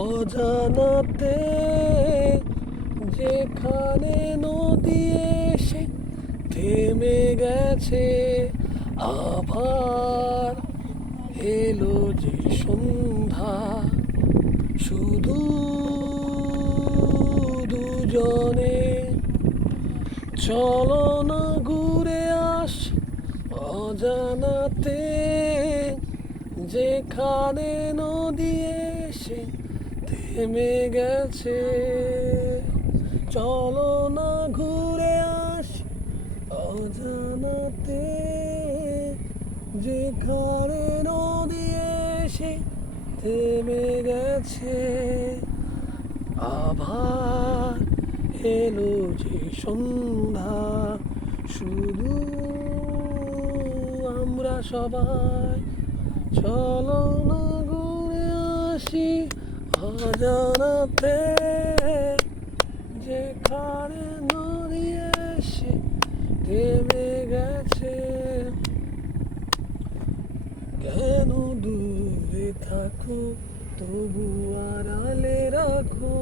অজানাতে, যেখানে নদী এসে থেমে গেছে আবার এলো যে সন্ধ্যা, শুধু দুজনে। চলো না ঘুরে আস অজানাতে যেখানে নদী এসে থেমে গেছে। চলো না ঘুরে আস অজানাতে। যেখানে নদী এসে থেমে গেছে। আবার এলো যে সন্ধ্যা। শুধু আমরা সবাই চলো না ঘুরে আসি অজানাতে। যেখানে নদী এসে থেমে গেছে। কেন দূরে থাকো, তবু আড়ালে রাখো।